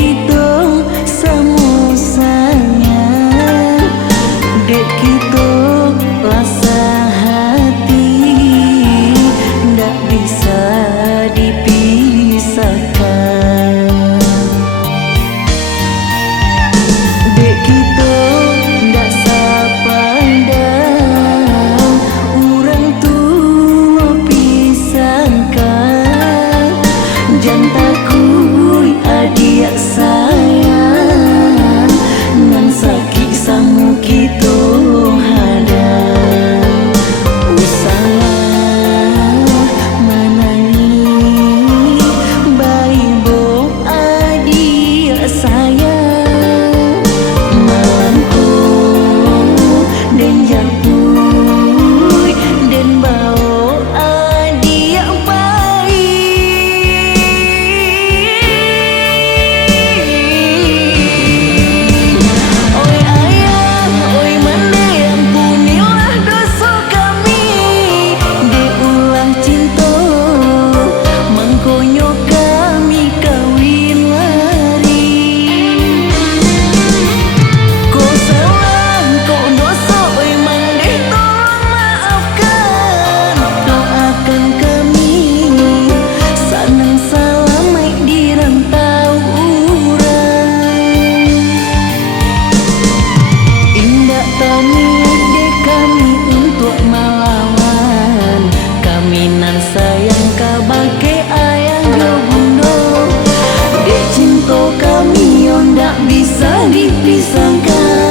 kita sama sayang, dek kita rasa hati ndak bisa dipisahkan. Dek kita ndak sepandang, orang tua pisahkan. Jangan takut adik sayang, nan sakit sama kita hadang. Usahlah menangis, baik bo adik sayang. Malamku dan japui dan bau adik baik. Oi ayah, oi mande, ampunilah dosa kami. Diulang cinta, mangkonyo kami kawin lari. Ko salah, ko dosa, oi mande tolong maafkan. Doakan kami senang selamat di rantau urang. Indah taniat dek kami untuk melawan, kami nan sayang kabake ayah jo bunda. Dek cinta kami yang ndak bisa dipisahkan.